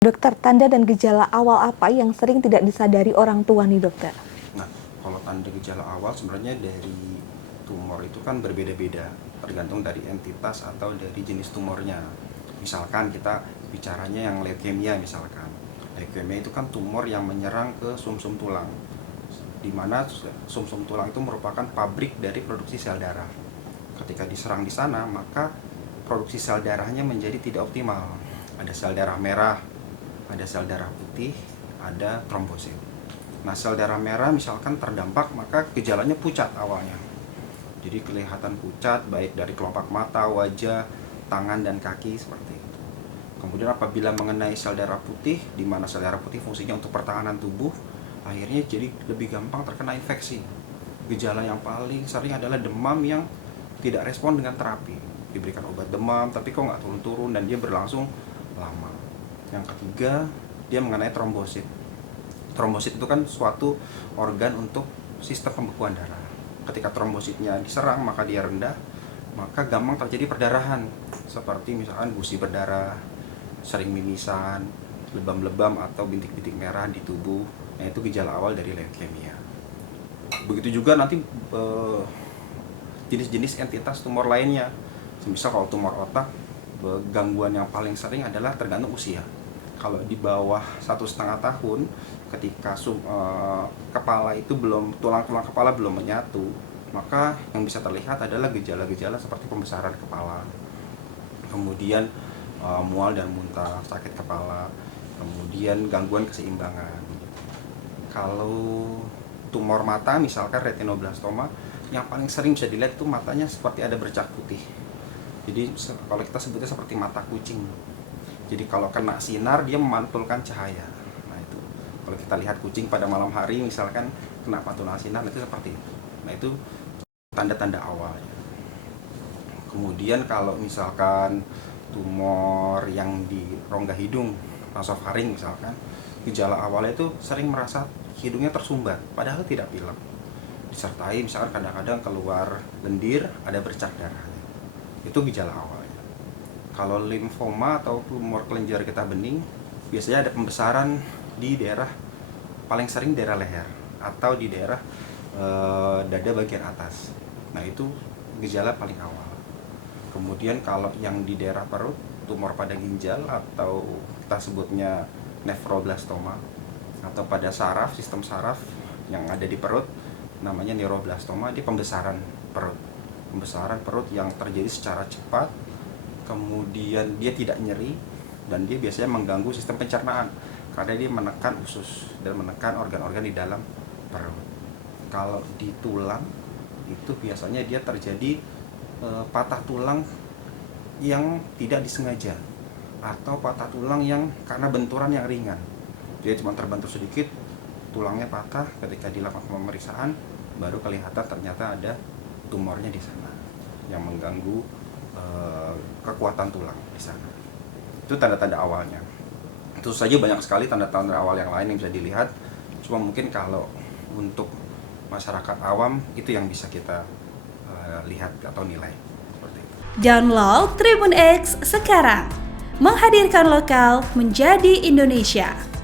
Dokter, tanda dan gejala awal apa yang sering tidak disadari orang tua nih dokter? Nah, kalau tanda gejala awal sebenarnya dari tumor itu kan berbeda-beda, tergantung dari entitas atau dari jenis tumornya. Misalkan kita bicaranya yang leukemia misalkan. Leukemia itu kan tumor yang menyerang ke sumsum tulang, di mana sumsum tulang itu merupakan pabrik dari produksi sel darah. Ketika diserang di sana, maka produksi sel darahnya menjadi tidak optimal. Ada sel darah merah, ada sel darah putih, ada trombosit. Nah, sel darah merah misalkan terdampak, maka gejalanya pucat awalnya. Jadi kelihatan pucat baik dari kelopak mata, wajah, tangan, dan kaki seperti itu. Kemudian apabila mengenai sel darah putih, di mana sel darah putih fungsinya untuk pertahanan tubuh, akhirnya jadi lebih gampang terkena infeksi. Gejala yang paling sering adalah demam yang tidak respon dengan terapi. Diberikan obat demam, tapi kok nggak turun-turun dan dia berlangsung lama. Yang ketiga, dia mengenai trombosit. Trombosit itu kan suatu organ untuk sistem pembekuan darah. Ketika trombositnya diserang, maka dia rendah, maka gampang terjadi perdarahan. Seperti misalkan gusi berdarah, sering mimisan, lebam-lebam atau bintik-bintik merah di tubuh. Nah, itu gejala awal dari leukemia. Begitu juga nanti jenis-jenis entitas tumor lainnya. Misal kalau tumor otak, gangguan yang paling sering adalah tergantung usia. Kalau di bawah 1,5 tahun, ketika kepala itu tulang-tulang kepala belum menyatu, maka yang bisa terlihat adalah gejala-gejala seperti pembesaran kepala, kemudian mual dan muntah, sakit kepala, kemudian gangguan keseimbangan. Kalau tumor mata, misalkan retinoblastoma, yang paling sering bisa dilihat itu matanya seperti ada bercak putih. Jadi kalau kita sebutnya seperti mata kucing. Jadi kalau kena sinar dia memantulkan cahaya. Nah itu, kalau kita lihat kucing pada malam hari misalkan kena pantulan sinar itu seperti itu. Nah itu tanda-tanda awalnya. Kemudian kalau misalkan tumor yang di rongga hidung, nasofaring misalkan, gejala awalnya itu sering merasa hidungnya tersumbat, padahal tidak pilek. Disertai misalkan kadang-kadang keluar lendir, ada bercak darah. Itu gejala awalnya. Kalau limfoma atau tumor kelenjar getah bening, biasanya ada pembesaran di daerah, paling sering daerah leher atau di daerah dada bagian atas. Nah itu gejala paling awal. Kemudian kalau yang di daerah perut, tumor pada ginjal atau kita sebutnya nefroblastoma, atau pada saraf, sistem saraf yang ada di perut, namanya neuroblastoma. Dia pembesaran perut yang terjadi secara cepat, kemudian dia tidak nyeri, dan dia biasanya mengganggu sistem pencernaan karena dia menekan usus dan menekan organ-organ di dalam perut. Kalau di tulang itu biasanya dia terjadi patah tulang yang tidak disengaja, atau patah tulang yang karena benturan yang ringan. Dia cuma terbentur sedikit, tulangnya patah. Ketika dilakukan pemeriksaan baru kelihatan ternyata ada tumornya di sana yang mengganggu kekuatan tulang di sana. Itu tanda-tanda awalnya. Itu saja banyak sekali tanda-tanda awal yang lain yang bisa dilihat. Cuma mungkin kalau untuk masyarakat awam itu yang bisa kita lihat atau nilai seperti itu. Download Tribun X sekarang, menghadirkan lokal menjadi Indonesia.